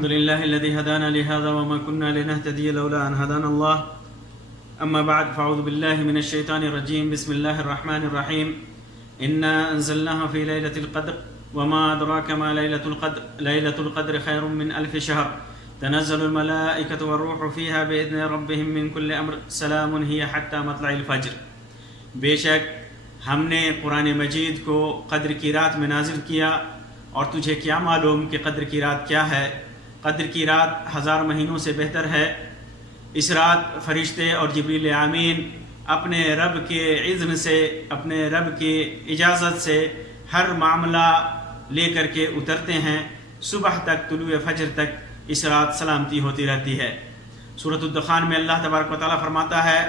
الحمد لله الذي هدانا لهذا وما كنا لنهتدي لولا أن هدانا الله أما بعد فأعوذ بالله من الشيطان الرجيم بسم الله الرحمن الرحيم إنا أنزلناه في ليلة القدر وما أدراك ما ليلة القدر خير من 1000 شهر تنزل الملائكة والروح فيها بإذن ربهم من كل أمر سلام هي حتى مطلع الفجر. بے شک ہم نے قرآن مجید کو قدر کی رات میں نازل کیا، اور تجھے کیا معلوم کہ قدر کی رات کیا ہے؟ قدر کی رات 1000 مہینوں سے بہتر ہے۔ اس رات فرشتے اور جبریل امین اپنے رب کے اذن سے، اپنے رب کی اجازت سے ہر معاملہ لے کر کے اترتے ہیں۔ صبح تک، طلوع فجر تک اس رات سلامتی ہوتی رہتی ہے۔ سورۃ الدخان میں اللہ تبارک و تعالیٰ فرماتا ہے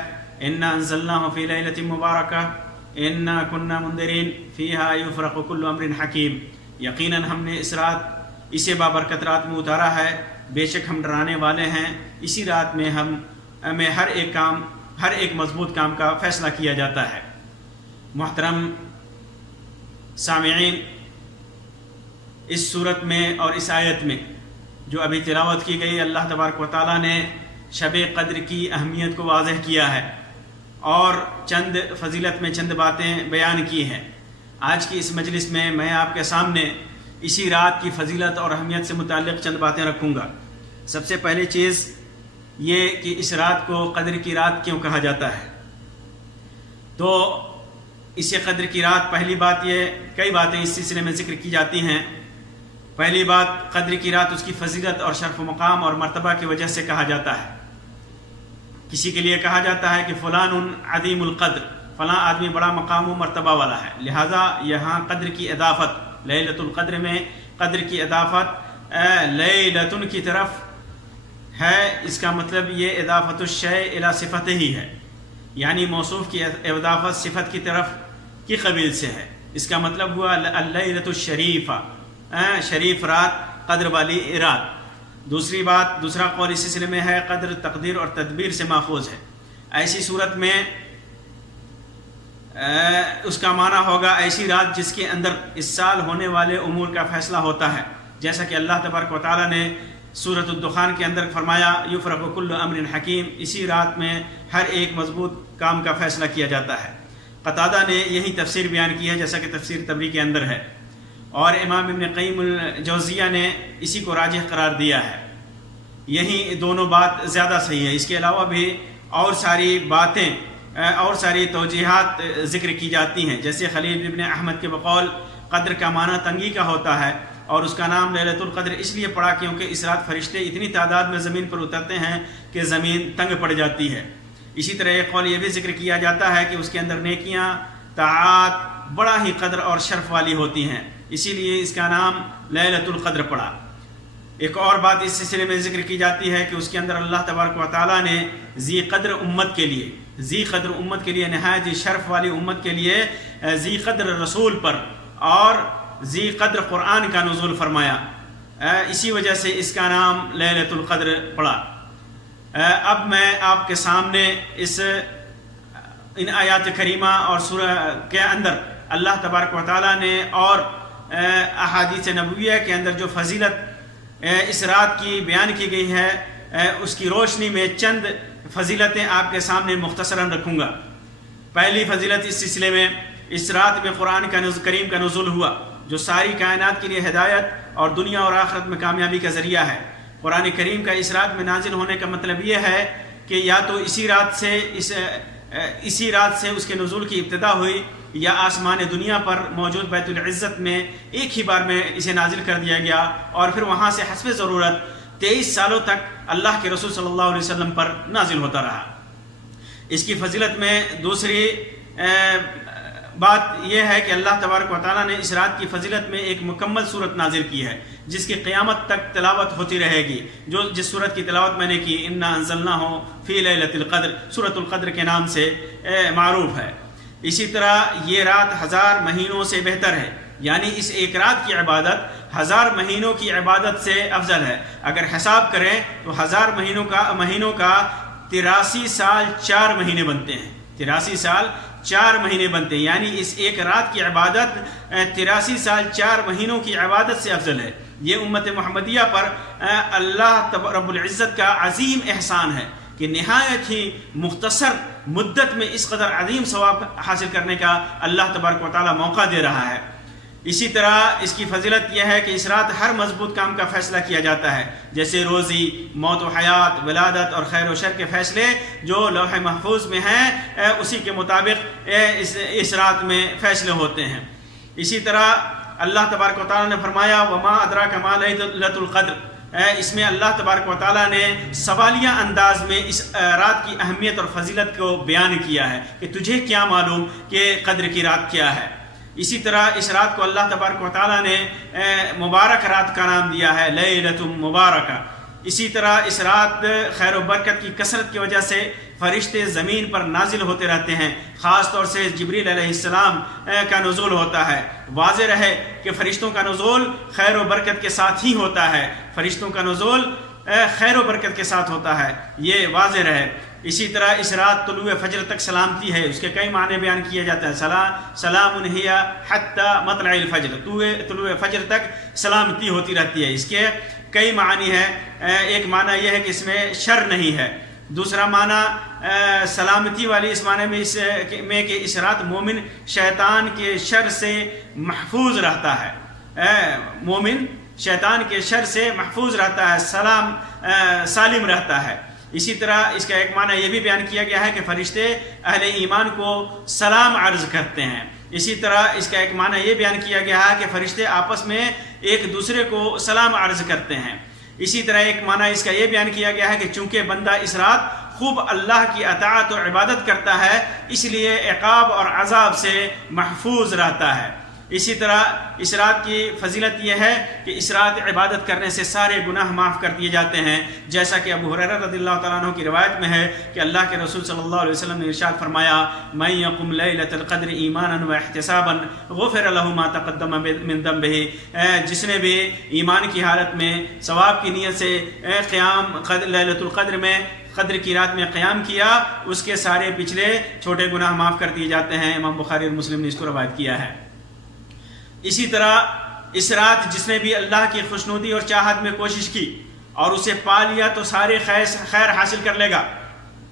انا انزلناہ فی لیلۃ مبارکہ انا کنا منذرین فیہا یفرق کل امر حکیم۔ یقیناً ہم نے اس رات، اسے بابرکت رات میں اتارا ہے، بے شک ہم ڈرانے والے ہیں۔ اسی رات میں ہمیں ہر ایک مضبوط کام کا فیصلہ کیا جاتا ہے۔ محترم سامعین، اس صورت میں اور اس آیت میں جو ابھی تلاوت کی گئی، اللہ تبارک و تعالیٰ نے شب قدر کی اہمیت کو واضح کیا ہے اور چند فضیلت میں چند باتیں بیان کی ہیں۔ آج کی اس مجلس میں میں آپ کے سامنے اسی رات کی فضیلت اور اہمیت سے متعلق چند باتیں رکھوں گا۔ سب سے پہلی چیز یہ کہ اس رات کو قدر کی رات کیوں کہا جاتا ہے؟ تو اسے قدر کی رات، پہلی بات یہ، کئی باتیں اس سلسلے میں ذکر کی جاتی ہیں۔ پہلی بات، قدر کی رات اس کی فضیلت اور شرف و مقام اور مرتبہ کی وجہ سے کہا جاتا ہے۔ کسی کے لیے کہا جاتا ہے کہ فلان عظیم القدر، فلاں آدمی بڑا مقام و مرتبہ والا ہے، لہذا یہاں قدر کی اضافت، لیلۃ القدر میں قدر کی اضافت لیلۃ کی طرف ہے۔ اس کا مطلب یہ اضافت الشیء الی صفت ہی ہے، یعنی موصوف کی اضافت صفت کی طرف کی قبیل سے ہے۔ اس کا مطلب ہوا اللیلۃ الشریفہ، شریف رات، قدر والی رات۔ دوسری بات، دوسرا قول اس سلسلے میں ہے قدر تقدیر اور تدبیر سے ماخوذ ہے۔ ایسی صورت میں اس کا معنی ہوگا ایسی رات جس کے اندر اس سال ہونے والے امور کا فیصلہ ہوتا ہے، جیسا کہ اللہ تبارک و تعالیٰ نے سورۃ الدخان کے اندر فرمایا یفرق کل امر حکیم۔ اسی رات میں ہر ایک مضبوط کام کا فیصلہ کیا جاتا ہے۔ قتادہ نے یہی تفسیر بیان کی ہے جیسا کہ تفسیر طبری کے اندر ہے، اور امام ابن قیم الجوزیہ نے اسی کو راجح قرار دیا ہے۔ یہی دونوں بات زیادہ صحیح ہے۔ اس کے علاوہ بھی اور ساری باتیں اور ساری توجیحات ذکر کی جاتی ہیں، جیسے خلیل ابن احمد کے بقول قدر کا معنی تنگی کا ہوتا ہے، اور اس کا نام لیلۃ القدر اس لیے پڑا کیونکہ اس رات فرشتے اتنی تعداد میں زمین پر اترتے ہیں کہ زمین تنگ پڑ جاتی ہے۔ اسی طرح ایک قول یہ بھی ذکر کیا جاتا ہے کہ اس کے اندر نیکیاں، طاعات بڑا ہی قدر اور شرف والی ہوتی ہیں، اسی لیے اس کا نام لیلۃ القدر پڑا۔ ایک اور بات اس سلسلے میں ذکر کی جاتی ہے کہ اس کے اندر اللہ تبارک و تعالیٰ نے ذی قدر امت کے لیے نہایت شرف والی امت کے لیے ذی قدر رسول پر اور ذی قدر قرآن کا نزول فرمایا، اسی وجہ سے اس کا نام لیلۃ القدر پڑا۔ اب میں آپ کے سامنے ان آیات کریمہ اور سورہ کے اندر اللہ تبارک و تعالیٰ نے اور احادیث نبویہ کے اندر جو فضیلت اس رات کی بیان کی گئی ہے، اس کی روشنی میں چند فضیلتیں آپ کے سامنے مختصراً رکھوں گا۔ پہلی فضیلت اس سلسلے میں، اس رات میں قرآن کریم کا نزول ہوا جو ساری کائنات کے لیے ہدایت اور دنیا اور آخرت میں کامیابی کا ذریعہ ہے۔ قرآن کریم کا اس رات میں نازل ہونے کا مطلب یہ ہے کہ یا تو اسی رات سے اس کے نزول کی ابتدا ہوئی، یا آسمان دنیا پر موجود بیت العزت میں ایک ہی بار میں اسے نازل کر دیا گیا، اور پھر وہاں سے حسب ضرورت 23 سالوں تک اللہ کے رسول صلی اللہ علیہ وسلم پر نازل ہوتا رہا۔ اس کی فضیلت میں دوسری بات یہ ہے کہ اللہ تبارک و تعالیٰ نے اس رات کی فضیلت میں ایک مکمل صورت نازل کی ہے جس کی قیامت تک تلاوت ہوتی رہے گی، جس صورت کی تلاوت میں نے کی انا انزلناہ فی لیلۃ القدر، سورۃ القدر کے نام سے معروف ہے۔ اسی طرح یہ رات 1000 مہینوں سے بہتر ہے، یعنی اس ایک رات کی عبادت 1000 مہینوں کی عبادت سے افضل ہے۔ اگر حساب کریں تو 1000 مہینوں کا 83 سال 4 مہینے بنتے ہیں، 83 سال 4 مہینے بنتے ہیں، یعنی اس ایک رات کی عبادت 83 سال 4 مہینوں کی عبادت سے افضل ہے۔ یہ امت محمدیہ پر اللہ رب العزت کا عظیم احسان ہے کہ نہایت ہی مختصر مدت میں اس قدر عظیم ثواب حاصل کرنے کا اللہ تبارک و تعالیٰ موقع دے رہا ہے۔ اسی طرح اس کی فضیلت یہ ہے کہ اس رات ہر مضبوط کام کا فیصلہ کیا جاتا ہے، جیسے روزی، موت و حیات، ولادت اور خیر و شر کے فیصلے جو لوح محفوظ میں ہیں اسی کے مطابق اس رات میں فیصلے ہوتے ہیں۔ اسی طرح اللہ تبارک و تعالیٰ نے فرمایا وما ادراک ما لیلۃ القدر، اس میں اللہ تبارک و تعالیٰ نے سوالیہ انداز میں اس رات کی اہمیت اور فضیلت کو بیان کیا ہے کہ تجھے کیا معلوم کہ قدر کی رات کیا ہے۔ اسی طرح اس رات کو اللہ تبارک و تعالیٰ نے مبارک رات کا نام دیا ہے، لیلۃ مبارکہ۔ اسی طرح اس رات خیر و برکت کی کثرت کی وجہ سے فرشتے زمین پر نازل ہوتے رہتے ہیں، خاص طور سے جبریل علیہ السلام کا نزول ہوتا ہے۔ واضح رہے کہ فرشتوں کا نزول خیر و برکت کے ساتھ ہی ہوتا ہے، فرشتوں کا نزول خیر و برکت کے ساتھ ہوتا ہے، یہ واضح رہے۔ اسی طرح اس رات طلوع فجر تک سلامتی ہے، اس کے کئی معنی بیان کیے جاتے ہیں۔ سلام ہی حتی مطلع الفجر، طلوع فجر تک سلامتی ہوتی رہتی ہے۔ اس کے کئی معنی ہیں، ایک معنی یہ ہے کہ اس میں شر نہیں ہے، دوسرا معنی سلامتی والی اس معنی میں کہ اس رات مومن شیطان کے شر سے محفوظ رہتا ہے، مومن شیطان کے شر سے محفوظ رہتا ہے، سالم رہتا ہے۔ اسی طرح اس کا ایک معنی یہ بھی بیان کیا گیا ہے کہ فرشتے اہل ایمان کو سلام عرض کرتے ہیں۔ اسی طرح اس کا ایک معنی یہ بیان کیا گیا ہے کہ فرشتے آپس میں ایک دوسرے کو سلام عرض کرتے ہیں۔ اسی طرح ایک معنی اس کا یہ بیان کیا گیا ہے کہ چونکہ بندہ اس رات خوب اللہ کی اطاعت و عبادت کرتا ہے اس لیے عقاب اور عذاب سے محفوظ رہتا ہے۔ اسی طرح اس رات کی فضیلت یہ ہے کہ اس رات عبادت کرنے سے سارے گناہ معاف کر دیے جاتے ہیں، جیسا کہ ابو ہریرہ رضی اللہ تعالیٰ عنہ کی روایت میں ہے کہ اللہ کے رسول صلی اللہ علیہ وسلم نے ارشاد فرمایا من یقم لیلۃ القدر ایمانا واحتسابا غفر له ما تقدم من ذنبه، جس نے بھی ایمان کی حالت میں ثواب کی نیت سے قیام لیلۃ القدر میں قدر کی رات میں قیام کیا، اس کے سارے پچھلے چھوٹے گناہ معاف کر دیے جاتے ہیں۔ امام بخاری اور مسلم نے اس کو روایت کیا ہے۔ اسی طرح اس رات جس نے بھی اللہ کی خوشنودی اور چاہت میں کوشش کی اور اسے پا لیا تو سارے خیر حاصل کر لے گا۔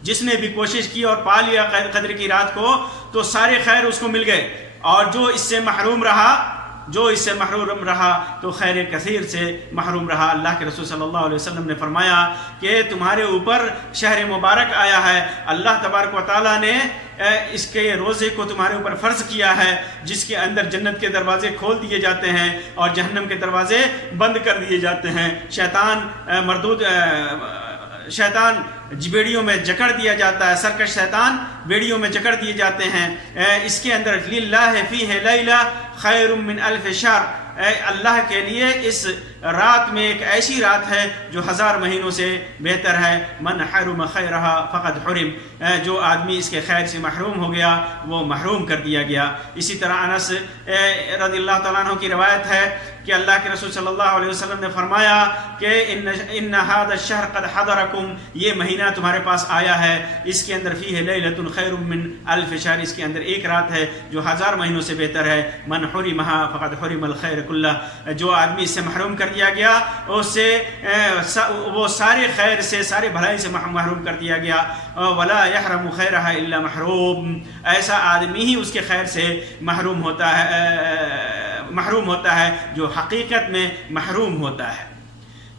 جس نے بھی کوشش کی اور پا لیا قدر کی رات کو تو سارے خیر اس کو مل گئے، اور جو اس سے محروم رہا تو خیر کثیر سے محروم رہا۔ اللہ کے رسول صلی اللہ علیہ وسلم نے فرمایا کہ تمہارے اوپر شہر مبارک آیا ہے، اللہ تبارک و تعالیٰ نے اس کے روزے کو تمہارے اوپر فرض کیا ہے، جس کے اندر جنت کے دروازے کھول دیے جاتے ہیں اور جہنم کے دروازے بند کر دیے جاتے ہیں، شیطان بیڑیوں میں جکڑ دیا جاتا ہے، سرکش شیطان بیڑیوں میں جکڑ دیے جاتے ہیں۔ اس کے اندر للہ فیہ لیلہ خیر من الف شہر، اللہ کے لیے اس رات میں ایک ایسی رات ہے جو 1000 مہینوں سے بہتر ہے۔ من حرم خیرہا فقد حرم، جو آدمی اس کے خیر سے محروم ہو گیا وہ محروم کر دیا گیا۔ اسی طرح انس رضی اللہ تعالیٰ عنہ کی روایت ہے کہ اللہ کے رسول صلی اللہ علیہ وسلم نے فرمایا کہ ان هذا الشهر قد حضرکم، یہ مہینہ تمہارے پاس آیا ہے، اس کے اندر فیہ لیلۃ خیر من الف شہر، اس کے اندر ایک رات ہے جو 1000 مہینوں سے بہتر ہے۔ من حرمہا فقد حرم الخیر کلہ، جو آدمی اس سے محروم کر دیا گیا اس سے وہ سارے خیر سے، سارے بھلائی سے محروم کر دیا گیا۔ ولا یحرم خیرہا الا محروم، ایسا آدمی ہی اس کے خیر سے محروم ہوتا ہے جو حقیقت میں محروم ہوتا ہے۔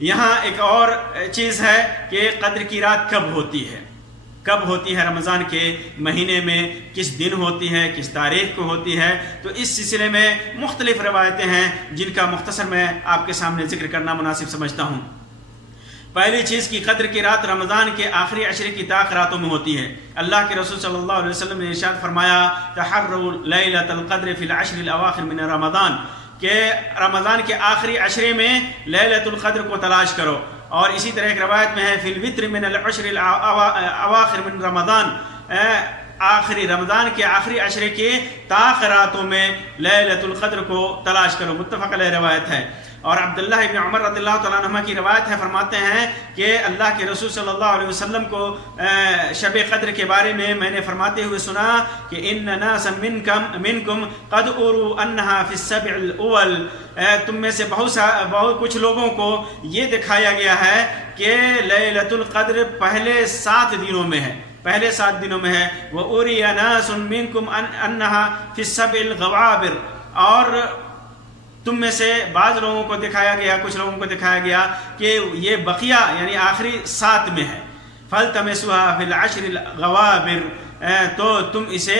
یہاں ایک اور چیز ہے کہ قدر کی رات کب ہوتی ہے، رمضان کے مہینے میں کس دن ہوتی ہے، کس تاریخ کو ہوتی ہے، تو اس سلسلے میں مختلف روایتیں ہیں جن کا مختصر میں آپ کے سامنے ذکر کرنا مناسب سمجھتا ہوں۔ پہلی چیز کی قدر کی رات رمضان کے آخری عشرے کی طاق راتوں میں ہوتی ہے۔ اللہ کے رسول صلی اللہ علیہ وسلم نے ارشاد فرمایا تحروا لیلۃ القدر فی العشر الاواخر من رمضان، کہ رمضان کے آخری عشرے میں لیلۃ القدر کو تلاش کرو۔ اور اسی طرح ایک روایت میں ہے فی الوتر من العشر الاواخر من رمضان، آخری رمضان کے آخری عشرے کے طاق راتوں میں لیلۃ القدر کو تلاش کرو، متفق علیہ روایت ہے۔ اور عبداللہ ابن عمر رضی اللہ تعالیٰ عنہ کی روایت ہے، فرماتے ہیں کہ اللہ کے رسول صلی اللہ علیہ وسلم کو شب قدر کے بارے میں نے فرماتے ہوئے سنا کہ ان ناسا منکم قد اروا انہا فی السبع الاول، تم میں سے بہت کچھ لوگوں کو یہ دکھایا گیا ہے کہ لیلۃ القدر پہلے 7 دنوں میں ہے، پہلے 7 دنوں میں ہے۔ وَأُرِيَ نَاسٌ مِّنكُمْ أَنَّهَا فِي السَّبْعِ الْغَوَابِرِ، اور تم میں سے بعض لوگوں کو دکھایا گیا، کچھ لوگوں کو دکھایا گیا کہ یہ بقیہ یعنی آخری 7 میں ہے۔ فَالْتَمِسُوهَا فِي الْعَشْرِ الْغَوَابِرِ، تو تم اسے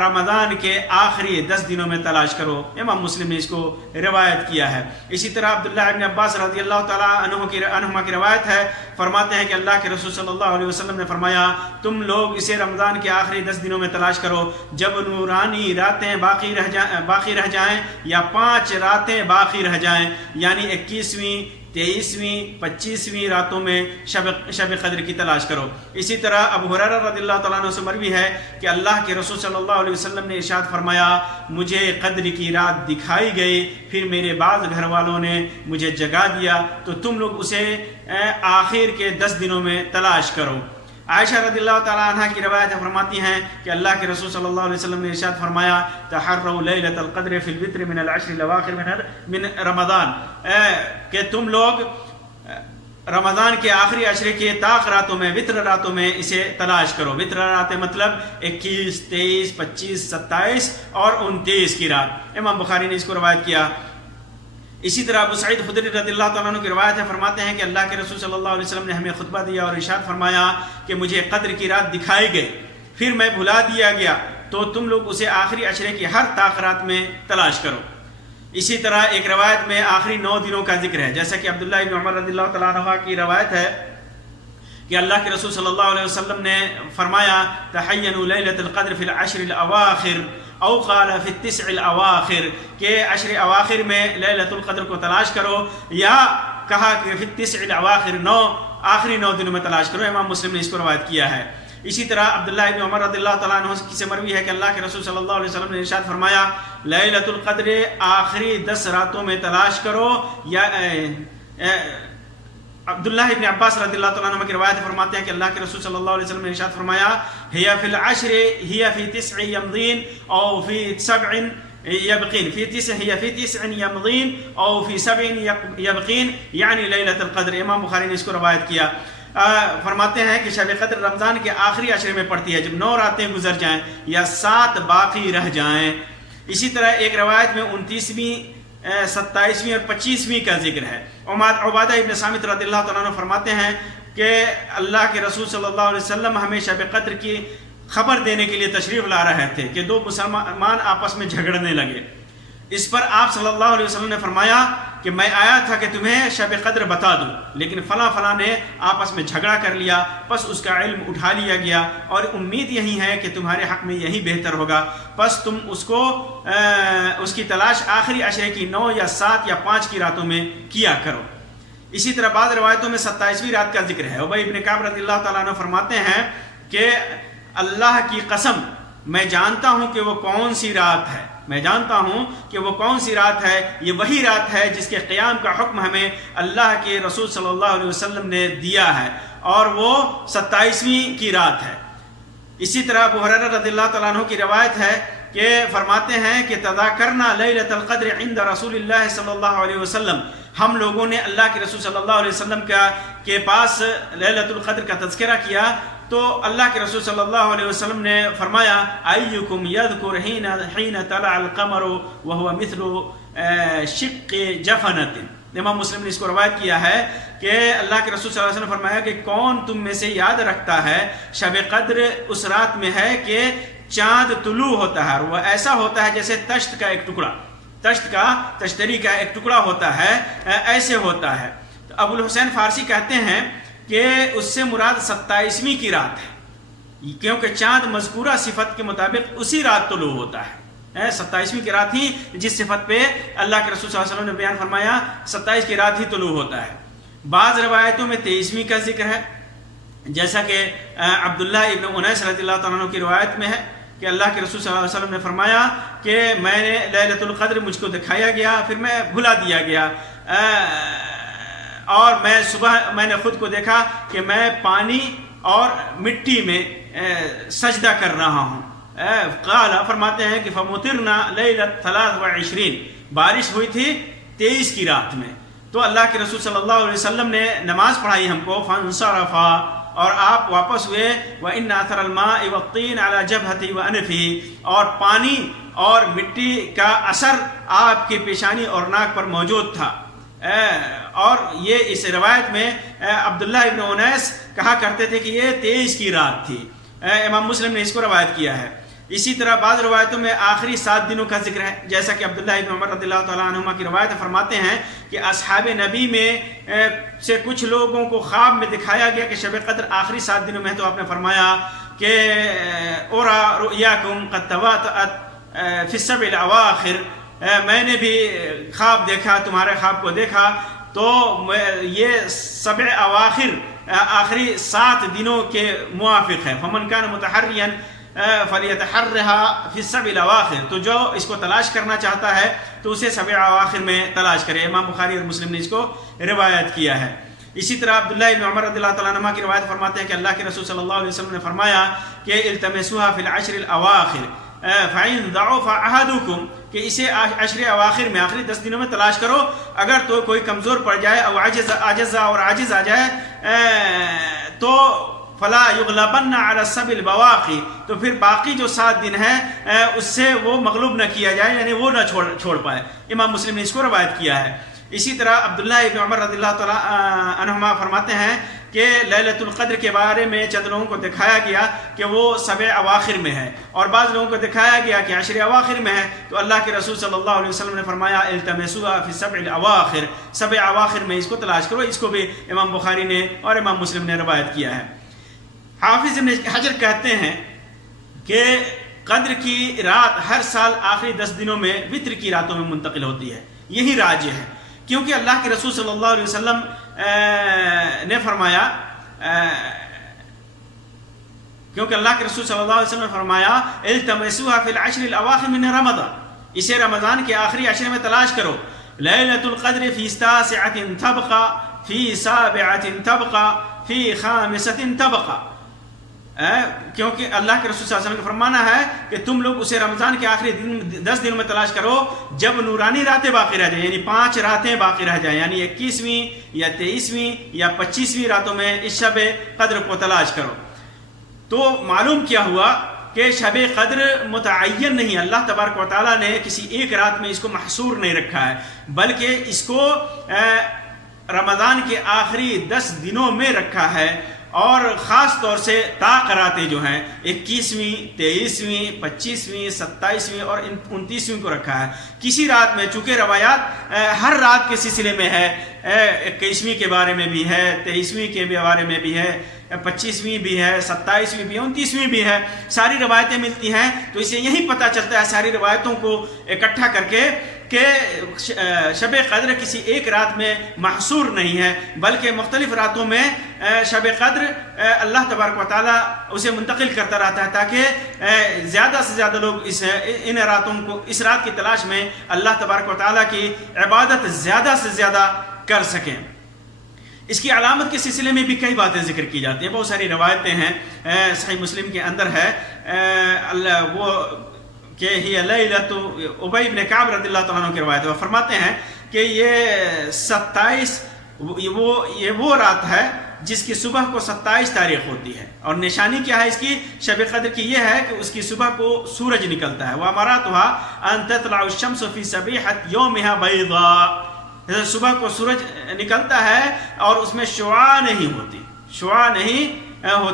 رمضان کے آخری 10 دنوں میں تلاش کرو۔ امام مسلم نے اس کو روایت کیا ہے۔ اسی طرح عبداللہ ابن عباس رضی اللہ تعالیٰ عنہما کی روایت ہے، فرماتے ہیں کہ اللہ کے رسول صلی اللہ علیہ وسلم نے فرمایا تم لوگ اسے رمضان کے آخری 10 دنوں میں تلاش کرو جب نورانی راتیں باقی رہ جائیں یا 5 راتیں باقی رہ جائیں، یعنی 21ویں 23ویں 25ویں راتوں میں شب قدر کی تلاش کرو۔ اسی طرح ابو ہریرہ رضی اللہ تعالیٰ عنہ سے مروی ہے کہ اللہ کے رسول صلی اللہ علیہ وسلم نے ارشاد فرمایا مجھے قدر کی رات دکھائی گئی، پھر میرے بعض گھر والوں نے مجھے جگا دیا، تو تم لوگ اسے آخر کے 10 دنوں میں تلاش کرو۔ عائشہ رضی اللہ تعالیٰ عنہ کی روایت فرماتی ہیں کہ اللہ کے رسول صلی اللہ علیہ وسلم نے ارشاد فرمایا تحروا لیلۃ القدر فی الوتر من العشر الاواخر من رمضان، کہ تم لوگ رمضان کے آخری عشرے کے طاق راتوں میں، وتر راتوں میں اسے تلاش کرو۔ وتر راتیں مطلب 21 23 25 27 اور 29 کی رات۔ امام بخاری نے اس کو روایت کیا۔ اسی طرح ابو سعید خدری رضی اللہ تعالیٰ عنہ کی روایت ہے، فرماتے ہیں کہ اللہ کے رسول صلی اللہ علیہ وسلم نے ہمیں خطبہ دیا اور ارشاد فرمایا کہ مجھے قدر کی رات دکھائی گئی، پھر میں بھلا دیا گیا، تو تم لوگ اسے آخری عشرے کی ہر طاق رات میں تلاش کرو۔ اسی طرح ایک روایت میں آخری 9 دنوں کا ذکر ہے، جیسا کہ عبداللہ ابن عمر رضی اللہ تعالیٰ عنہ کی روایت ہے کہ اللہ کے رسول صلی اللہ علیہ وسلم نے فرمایا تحینوا لیلۃ القدر فی العشر الاواخر او قال فی التسع الاواخر، کہ عشر اواخر میں لیلۃ القدر کو تلاش کرو، یا کہا کہ فی التسع الاواخر، آخری 9 دنوں میں تلاش کرو۔ امام مسلم نے اس کو روایت کیا ہے۔ اسی طرح عبداللہ ابن عمر رضی اللہ تعالیٰ عنہ سے مروی ہے کہ اللہ کے رسول صلی اللہ علیہ وسلم نے ارشاد فرمایا لیلۃ القدر آخری 10 راتوں میں تلاش کرو، یا عبداللہ ابن عباس رضی اللہ تعالیٰ عنہ کی روایت فرماتے ہیں کہ اللہ کے رسول صلی اللہ علیہ وسلم نے ارشاد فرمایا ہی فی العشر ہی فی 9 یمضین او فی 7 یبقین، فی 9 یمضین او فی 7 یبقین، یعنی لیلۃ القدر۔ امام بخاری نے اس کو روایت کیا۔ فرماتے ہیں کہ شب قدر رمضان کے آخری عشرے میں پڑتی ہے جب 9 راتیں گزر جائیں یا 7 باقی رہ جائیں۔ اسی طرح ایک روایت میں 29ویں 27ویں اور 25ویں کا ذکر ہے۔ عبادہ ابن صامت رضی اللہ تعالیٰ عنہ فرماتے ہیں کہ اللہ کے رسول صلی اللہ علیہ وسلم ہمیں شب قدر کی خبر دینے کے لیے تشریف لا رہے تھے کہ 2 مسلمان آپس میں جھگڑنے لگے۔ اس پر آپ صلی اللہ علیہ وسلم نے فرمایا کہ میں آیا تھا کہ تمہیں شب قدر بتا دوں، لیکن فلاں نے آپس میں جھگڑا کر لیا، پس اس کا علم اٹھا لیا گیا، اور امید یہی ہے کہ تمہارے حق میں یہی بہتر ہوگا، پس تم اس کی تلاش آخری عشرے کی 9 یا 7 یا 5 کی راتوں میں کیا کرو۔ اسی طرح بعض روایتوں میں 27ویں رات کا ذکر ہے۔ ابی ابن کعب رضی اللہ تعالیٰ عنہ فرماتے ہیں کہ اللہ کی قسم میں جانتا ہوں کہ وہ کون سی رات ہے، میں جانتا ہوں کہ وہ کون سی رات ہے، یہ وہی رات ہے جس کے قیام کا حکم ہمیں اللہ کے رسول صلی اللہ علیہ وسلم نے دیا ہے، اور وہ 27ویں کی رات ہے۔ اسی طرح ابو ہریرہ رضی اللہ تعالیٰ عنہ کی روایت ہے کہ فرماتے ہیں کہ تذاکرنا لیلۃ القدر عند رسول اللہ صلی اللہ علیہ وسلم، ہم لوگوں نے اللہ کے رسول صلی اللہ علیہ وسلم کے پاس لیلۃ القدر کا تذکرہ کیا، تو اللہ کے رسول صلی اللہ علیہ وسلم نے فرمایا ایکم یذکر حین طلع القمر وهو مثل شق جفنۃ۔ امام مسلم نے اس کو روایت کیا ہے کہ اللہ کے رسول صلی اللہ علیہ وسلم نے فرمایا کہ کون تم میں سے یاد رکھتا ہے شب قدر اس رات میں ہے کہ چاند طلوع ہوتا ہے، اور وہ ایسا ہوتا ہے جیسے تشت کا ایک ٹکڑا، تشتری کا ایک ٹکڑا ہوتا ہے، ایسے ہوتا ہے۔ تو ابو الحسین فارسی کہتے ہیں کہ اس سے مراد 27ویں کی رات ہے، کیونکہ چاند مذکورہ صفت کے مطابق اسی رات طلوع ہوتا ہے۔ 27ویں کی رات ہی جس صفت پہ اللہ کے رسول صلی اللہ علیہ وسلم نے بیان فرمایا 27 کی رات ہی طلوع ہوتا ہے۔ بعض روایتوں میں 23ویں کا ذکر ہے، جیسا کہ عبداللہ ابن انیس رضی اللہ تعالیٰ عنہ کی روایت میں ہے کہ کہ اللہ کے رسول صلی اللہ علیہ وسلم نے فرمایا کہ میں نے لیلۃ القدر مجھ کو دکھایا گیا، پھر میں بھلا دیا گیا، اور میں صبح میں نے خود کو دیکھا کہ میں پانی اور مٹی میں سجدہ کر رہا ہوں۔ قال فرماتے ہیں کہ فمطرنا لیلۃ 23، بارش ہوئی تھی 23 کی رات میں، تو اللہ کے رسول صلی اللہ علیہ وسلم نے نماز پڑھائی ہم کو، فانصرفا، اور آپ واپس ہوئے، وَإِنَّ أَثَرَ الْمَاءِ وَالطِّينِ عَلَى جَبْهَتِهِ وَأَنْفِهِ، اور پانی اور مٹی کا اثر آپ کی پیشانی اور ناک پر موجود تھا۔ اور یہ اس روایت میں عبداللہ ابن انیس کہا کرتے تھے کہ یہ 23 کی رات تھی۔ امام مسلم نے اس کو روایت کیا ہے۔ اسی طرح بعض روایتوں میں آخری 7 دنوں کا ذکر ہے، جیسا کہ عبداللہ ابن عمر رضی اللہ تعالیٰ عنہما کی روایت فرماتے ہیں کہ اصحاب نبی میں سے کچھ لوگوں کو خواب میں دکھایا گیا کہ شب قدر آخری 7 دنوں میں ہے، تو آپ نے فرمایا کہ اورا رؤیاکم قد تواتأت فی السبع الاواخر، میں نے بھی خواب دیکھا، تمہارے خواب کو دیکھا، تو یہ 7 اواخر آخری 7 دنوں کے موافق ہے۔ فمن کان متحریا فلیتحرها فی السبع الاواخر، تو جو اس کو تلاش کرنا چاہتا ہے تو اسے 7 اواخر میں تلاش کرے۔ امام بخاری اور مسلم نے اس کو روایت کیا ہے۔ اسی طرح عبداللہ ابن عمر رضی اللہ تعالیٰ عنہ کی روایت فرماتے ہیں کہ اللہ کے رسول صلی اللہ علیہ وسلم نے فرمایا کہ التمسوها فی العشر الاواخر فَإِن ضَعُفَ أَحَدُكُمْ، کہ اسے عشر اواخر میں، آخری 10 دنوں میں تلاش کرو، اگر تو کوئی کمزور پڑ جائے او عاجز آ جائے تو فلا یغلبن علی السبع البواقی، تو پھر باقی جو 7 دن ہیں اس سے وہ مغلوب نہ کیا جائے، یعنی وہ نہ چھوڑ پائے۔ امام مسلم نے اس کو روایت کیا ہے۔ اسی طرح عبداللہ ابن عمر رضی اللہ تعالیٰ عنہما فرماتے ہیں کہ لیلۃ القدر کے بارے میں چند لوگوں کو دکھایا گیا کہ وہ 7 اواخر میں ہے، اور بعض لوگوں کو دکھایا گیا کہ 10 اواخر میں ہے، تو اللہ کے رسول صلی اللہ علیہ وسلم نے فرمایا التمسوها فی السبع الاواخر، 7 اواخر میں اس کو تلاش کرو۔ اس کو بھی امام بخاری نے اور امام مسلم نے روایت کیا ہے۔ حافظ ابن حجر کہتے ہیں کہ قدر کی رات ہر سال آخری 10 دنوں میں وتر کی راتوں میں منتقل ہوتی ہے، یہی راجح ہے، کیونکہ اللہ کے رسول صلی اللہ علیہ وسلم نے فرمایا التمسوها فی العشر الاواخر من رمضان، اسے رمضان کے آخری عشرے میں تلاش کرو۔ لیلۃ القدر فی 9 تبقى فی 7 تبقى فی 5 تبقى، کیونکہ اللہ کے رسول صلی اللہ علیہ وسلم کا فرمانا ہے کہ تم لوگ اسے رمضان کے آخری 10 دنوں میں تلاش کرو جب نورانی راتیں باقی رہ جائیں، یعنی 5 راتیں باقی رہ جائیں، یعنی 21ویں یا 23ویں یا 25ویں راتوں میں اس شب قدر کو تلاش کرو۔ تو معلوم کیا ہوا کہ شب قدر متعین نہیں، اللہ تبارک و تعالیٰ نے کسی ایک رات میں اس کو محصور نہیں رکھا ہے، بلکہ اس کو رمضان کے آخری 10 دنوں میں رکھا ہے، اور خاص طور سے طاق راتیں جو ہیں 21ویں 23ویں 25ویں 27ویں اور 29ویں کو رکھا ہے۔ کسی رات میں، چونکہ روایات ہر رات کے سلسلے میں ہے، 21ویں کے بارے میں بھی ہے، 23ویں کے بارے میں بھی ہے، 25ویں بھی ہے، 27ویں بھی ہے، 29ویں بھی ہے، ساری روایتیں ملتی ہیں، تو اسے یہی پتہ چلتا ہے ساری روایتوں کو اکٹھا کر کے کہ شب قدر کسی ایک رات میں محصور نہیں ہے، بلکہ مختلف راتوں میں شب قدر اللہ تبارک و تعالیٰ اسے منتقل کرتا رہتا ہے، تاکہ زیادہ سے زیادہ لوگ ان راتوں کو، اس رات کی تلاش میں اللہ تبارک و تعالیٰ کی عبادت زیادہ سے زیادہ کر سکیں۔ اس کی علامت کے سلسلے میں بھی کئی باتیں ذکر کی جاتی ہیں، بہت ساری روایتیں ہیں، صحیح مسلم کے اندر ہے وہ کہ ہی لیلۃ ابی بن کعب رضی اللہ تعالیٰ عنہ کی روایت ہے، وہ فرماتے ہیں کہ یہ 27 وہ رات ہے جس کی صبح کو 27 تاریخ ہوتی ہے، اور نشانی کیا ہے اس کی شب قدر کی؟ یہ ہے کہ اس کی صبح کو سورج نکلتا ہے، وَأَمَارَاتُهَا أَن تَطْلَعُ الشَّمْسُ فِي صَبِيحَةِ يَوْمِهَا بَيْضَاء، صبح کو سورج نکلتا ہے اور اس میں شعاع نہیں ہوتی،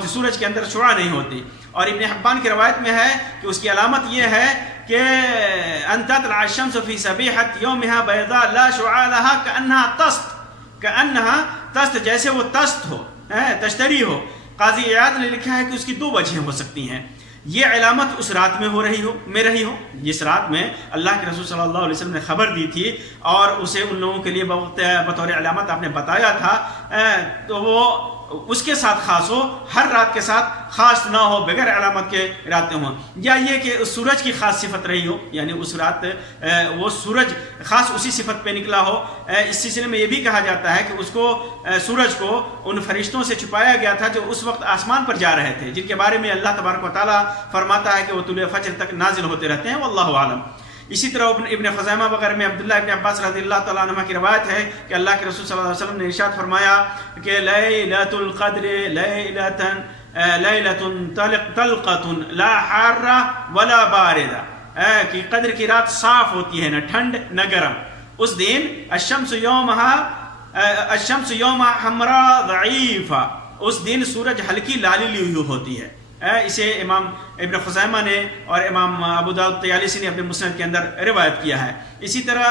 سورج کے اندر شعاع نہیں ہوتی۔ اور ابن حبان کی روایت میں ہے کہ اس کی علامت یہ ہے کہ ان تطلع الشمس فی صبیحۃ یومها بیضاء لا شعاع لها کأنها تست، جیسے وہ تست ہو، تشتری ہو۔ قاضی عیاض نے لکھا ہے کہ اس کی 2 وجہیں ہو سکتی ہیں، یہ علامت اس رات میں رہی ہو جس رات میں اللہ کے رسول صلی اللہ علیہ وسلم نے خبر دی تھی اور اسے ان لوگوں کے لیے بطور علامت آپ نے بتایا تھا، تو وہ اس کے ساتھ خاص ہو، ہر رات کے ساتھ خاص نہ ہو، بغیر علامت کے راتیں ہوں، یا یہ کہ اس سورج کی خاص صفت رہی ہو، یعنی اس رات وہ سورج خاص اسی صفت پہ نکلا ہو۔ اس سلسلے میں یہ بھی کہا جاتا ہے کہ اس کو سورج کو ان فرشتوں سے چھپایا گیا تھا جو اس وقت آسمان پر جا رہے تھے، جن کے بارے میں اللہ تبارک و تعالیٰ فرماتا ہے کہ وہ طلوع فجر تک نازل ہوتے رہتے ہیں، واللہ عالم۔ اسی طرح ابن خزیمہ وغیرہ میں عبداللہ ابن عباس رضی اللہ تعالیٰ عنہ کی روایت ہے کہ اللہ کے رسول صلی اللہ علیہ وسلم نے ارشاد فرمایا کہ لیلۃ القدر لیلۃ طلقۃ لا حارہ ولا باردہ، کہ قدر کی رات صاف ہوتی ہے، نہ ٹھنڈ نہ گرم۔ اس دن الشمس یومہا حمراء ضعیفہ، اس دن سورج ہلکی لالی لی ہوئی ہوتی ہے۔ اسے امام ابن خزیمہ نے اور امام ابو داؤد طیالسی نے اپنے مسند کے اندر روایت کیا ہے۔ اسی طرح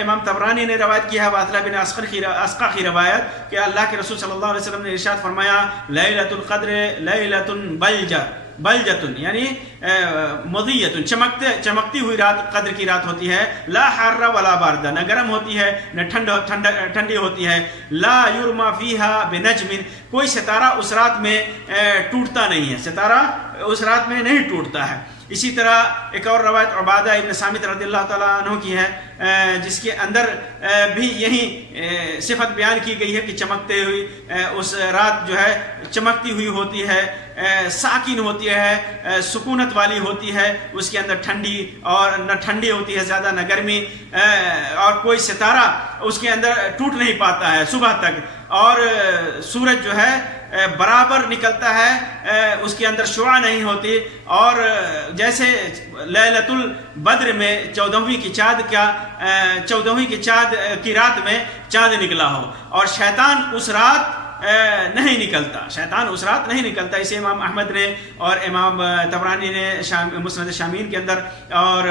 امام طبرانی نے روایت کیا ہے واصلہ بن اسقع کی روایت کہ اللہ کے رسول صلی اللہ علیہ وسلم نے ارشاد فرمایا لیلۃ القدر لیلۃ بلجتن، یعنی مضیۃ، چمکتی ہوئی رات قدر کی رات ہوتی ہے، لا حارہ ولا باردہ، نہ گرم ہوتی ہے نہ ٹھنڈی ہوتی ہے، لا یرما فیہا بنجم، کوئی ستارہ اس رات میں ٹوٹتا نہیں ہے، ستارہ اس رات میں نہیں ٹوٹتا ہے۔ اسی طرح ایک اور روایت عبادہ ابن صامت رضی اللہ تعالیٰ عنہ کی ہے، جس کے اندر بھی یہی صفت بیان کی گئی ہے کہ چمکتے ہوئی اس رات جو ہے چمکتی ہوئی ہوتی ہے، ساکن ہوتی ہے، سکونت والی ہوتی ہے، اس کے اندر ٹھنڈی اور نہ ٹھنڈی ہوتی ہے زیادہ نہ گرمی، اور کوئی ستارہ اس کے اندر ٹوٹ نہیں پاتا ہے صبح تک، اور سورج جو ہے برابر نکلتا ہے، اس کے اندر شعاع نہیں ہوتی، اور جیسے لیلۃ البدر میں 14ویں کی چاند کی رات میں چاند نکلا ہو، اور شیطان اس رات نہیں نکلتا، اسے امام احمد نے اور امام طبرانی نے مسند شامین کے اندر اور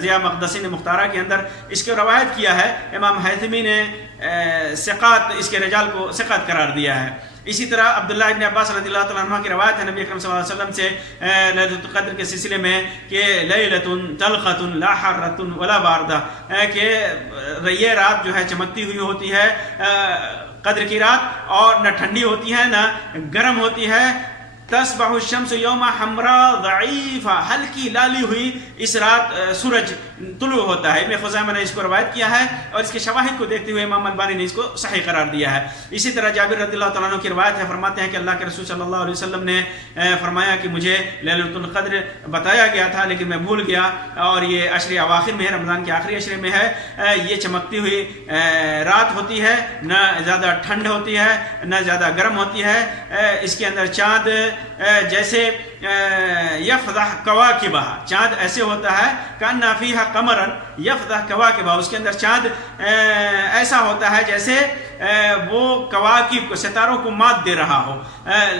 ضیاء مقدسی نے مختارہ کے اندر اس کو روایت کیا ہے۔ امام حیثمی نے ثقات، اس کے رجال کو ثقات قرار دیا ہے۔ اسی طرح عبداللہ ابن عباس رضی اللہ تعالیٰ عنہ کی روایت ہے نبی اکرم صلی اللہ علیہ وسلم سے لیلۃ القدر کے سلسلے میں کہ لیلۃ طلقۃ لا حارۃ ولا باردہ، کہ یہ رات جو ہے چمکتی ہوئی ہوتی ہے، قدر کی رات، اور نہ ٹھنڈی ہوتی ہے نہ گرم ہوتی ہے، تصبح الشمس یوم حمراء ضعیفہ، ہلکی لالی ہوئی اس رات سورج طلوع ہوتا ہے۔ ابن خزیمہ نے اس کو روایت کیا ہے، اور اس کے شواہد کو دیکھتے ہوئے امام البانی نے اس کو صحیح قرار دیا ہے۔ اسی طرح جابر رضی اللہ تعالیٰ عنہ کی روایت ہے، فرماتے ہیں کہ اللہ کے رسول صلی اللہ علیہ وسلم نے فرمایا کہ مجھے لیلۃ القدر بتایا گیا تھا لیکن میں بھول گیا، اور یہ عشر اواخر میں ہے، رمضان کے آخری عشرے میں ہے، یہ چمکتی ہوئی رات ہوتی ہے، نہ زیادہ ٹھنڈ ہوتی ہے نہ زیادہ گرم ہوتی ہے، اس کے اندر چاند جیسے یفضح کواکبہ، چاند ایسے ہوتا ہے کأن فیہا قمرا یفضح کواکبہ، اس کے اندر چاند ایسا ہوتا ہے جیسے وہ کواکب کو، ستاروں کو مات دے رہا ہو۔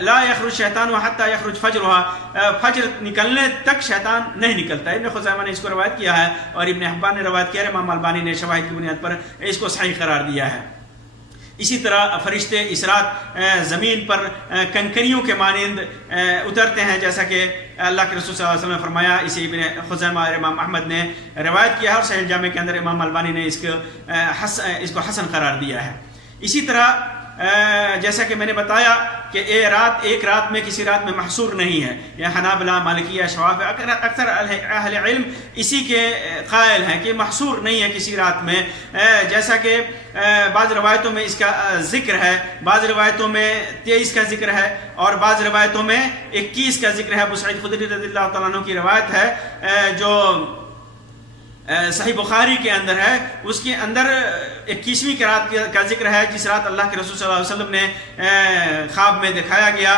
لا یخرج شیطان حتی یخرج فجرها، فجر نکلنے تک شیطان نہیں نکلتا۔ ابن خزیمہ نے اس کو روایت کیا ہے، اور ابن حبان نے روایت کیا ہے، امام البانی نے شواہد کی بنیاد پر اس کو صحیح قرار دیا ہے۔ اسی طرح فرشتے اس رات زمین پر کنکریوں کے مانند اترتے ہیں، جیسا کہ اللہ کے رسول صلی اللہ علیہ وسلم نے فرمایا۔ اسے ابن خزیمہ اور امام احمد نے روایت کیا ہے، اور صحیح جامع کے اندر امام البانی نے اس کو حسن قرار دیا ہے۔ اسی طرح جیسا کہ میں نے بتایا کہ ایک رات میں کسی رات میں محصور نہیں ہے، یہ حنابلہ، مالکیہ، شوافی، اکثر اہل علم اسی کے قائل ہیں کہ محصور نہیں ہے کسی رات میں، جیسا کہ بعض روایتوں میں اس کا ذکر ہے، بعض روایتوں میں 23 کا ذکر ہے، اور بعض روایتوں میں 21 کا ذکر ہے۔ ابو سعید خدری رضی اللہ تعالیٰ عنہ کی روایت ہے جو صحیح بخاری کے اندر ہے، اس کے اندر 21ویں کی رات کا ذکر ہے، جس رات اللہ کے رسول صلی اللہ علیہ وسلم نے خواب میں دکھایا گیا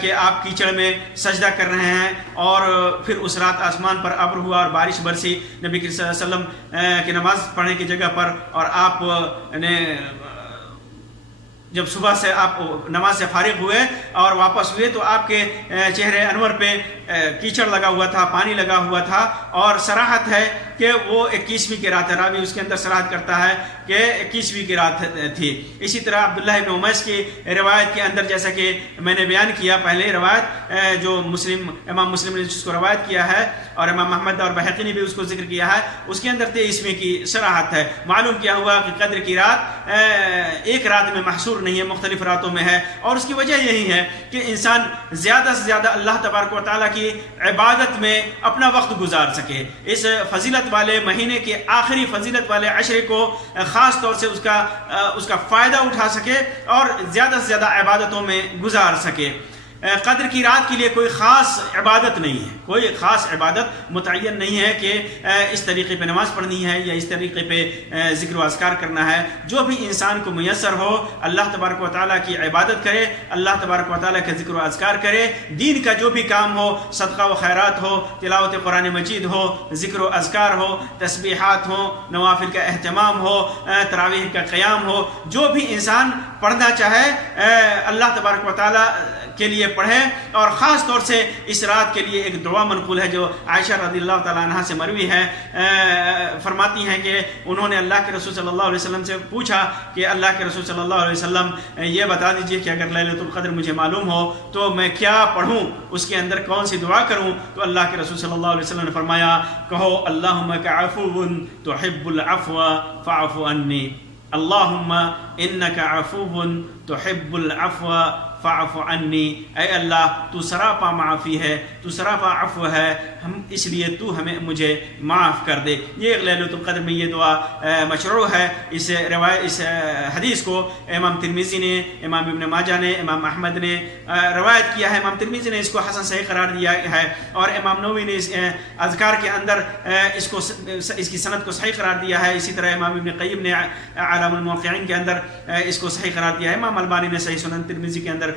کہ آپ کیچڑ میں سجدہ کر رہے ہیں، اور پھر اس رات آسمان پر ابر ہوا اور بارش برسی نبی صلی اللہ علیہ وسلم کی نماز پڑھنے کی جگہ پر، اور آپ نے جب صبح سے آپ نماز سے فارغ ہوئے اور واپس ہوئے تو آپ کے چہرے انور پہ کیچڑ لگا ہوا تھا، پانی لگا ہوا تھا، اور صراحت ہے کہ وہ 21ویں کی رات ہے۔ راوی اس کے اندر صراحت کرتا ہے کہ 21ویں کی رات تھی۔ اسی طرح عبداللہ ابن امیس کی روایت کے اندر، جیسا کہ میں نے بیان کیا پہلے، روایت جو امام مسلم نے جس کو روایت کیا ہے، اور امام احمد اور بحقی نے بھی اس کو ذکر کیا ہے، اس کے اندر 23ویں کی صراحت ہے۔ معلوم کیا ہوا کہ قدر کی رات ایک رات میں محصور نہیں ہے، مختلف راتوں میں ہے، اور اس کی وجہ یہی ہے کہ انسان زیادہ سے زیادہ اللہ تبارک و تعالیٰ کی عبادت میں اپنا وقت گزار سکے، اس فضیلت والے مہینے کے آخری فضیلت والے عشرے کو خاص طور سے اس کا فائدہ اٹھا سکے اور زیادہ سے زیادہ عبادتوں میں گزار سکے۔ قدر کی رات کے لیے کوئی خاص عبادت نہیں ہے، کوئی خاص عبادت متعین نہیں ہے کہ اس طریقے پہ نماز پڑھنی ہے یا اس طریقے پہ ذکر و اذکار کرنا ہے۔ جو بھی انسان کو میسر ہو اللہ تبارک و تعالیٰ کی عبادت کرے، اللہ تبارک و تعالیٰ کا ذکر و اذکار کرے، دین کا جو بھی کام ہو، صدقہ و خیرات ہو، تلاوت قرآن مجید ہو، ذکر و اذکار ہو، تسبیحات ہو، نوافل کا اہتمام ہو، تراویح کا قیام ہو، جو بھی انسان پڑھنا چاہے اللہ تبارک و تعالیٰ کے لیے پڑھے۔ اور خاص طور سے اس رات کے لیے ایک دعا منقول ہے جو عائشہ رضی اللہ تعالیٰ عنہ سے مروی ہے، فرماتی ہیں کہ انہوں نے اللہ کے رسول صلی اللہ علیہ وسلم سے پوچھا کہ اللہ کے رسول صلی اللہ علیہ وسلم یہ بتا دیجئے کہ اگر لیلۃ القدر مجھے معلوم ہو تو میں کیا پڑھوں، اس کے اندر کون سی دعا کروں؟ تو اللہ کے رسول صلی اللہ علیہ وسلم نے فرمایا کہو اللہم کا عفو تحب العفو فاعف عنی، اللہم انک عفو تحب العفو فاعف عنی، اے اللہ تو سراپا معافی ہے، تو سراپا عفو ہے، اس لیے تو مجھے معاف کر دے۔ یہ لیلۃ القدر میں یہ دعا مشروع ہے۔ اس حدیث کو امام ترمذی نے، امام ابن ماجہ نے، امام احمد نے روایت کیا ہے۔ امام ترمذی نے اس کو حسن صحیح قرار دیا ہے، اور امام نووی نے اس اذکار کے اندر اس کی سند کو صحیح قرار دیا ہے۔ اسی طرح امام ابن قیم نے اعلام الموقعین کے اندر اس کو صحیح قرار دیا ہے۔ امام البانی نے صحیح سنن ترمذی کے اندر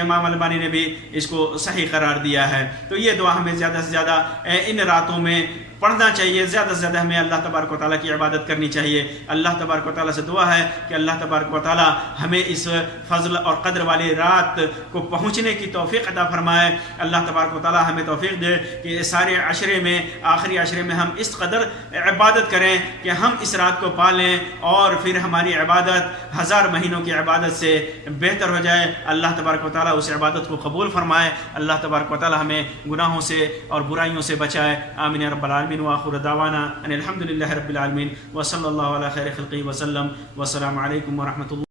امام البانی نے بھی اس کو صحیح قرار دیا ہے۔ تو یہ دعا ہمیں زیادہ سے زیادہ ان راتوں میں پڑھنا چاہیے، زیادہ سے زیادہ ہمیں اللہ تبارک و تعالیٰ کی عبادت کرنی چاہیے۔ اللہ تبارک و تعالیٰ سے دعا ہے کہ اللہ تبارک و تعالیٰ ہمیں اس فضل اور قدر والی رات کو پہنچنے کی توفیق عطا فرمائے۔ اللہ تبارک و تعالیٰ ہمیں توفیق دے کہ سارے عشرے میں، آخری عشرے میں ہم اس قدر عبادت کریں کہ ہم اس رات کو پالیں اور پھر ہماری عبادت 1000 مہینوں کی عبادت سے بہتر ہو جائے۔ اللہ تبارک و تعالیٰ اس عبادت کو قبول فرمائے۔ اللہ تبارک و تعالیٰ ہمیں گناہوں سے اور برائیوں سے بچائے۔ آمین یا رب العالمین۔ وآخر دعوانا ان الحمد للہ رب العالمین، وصلی اللہ علی خیر خلقہ وسلم، والسلام علیکم ورحمۃ اللہ۔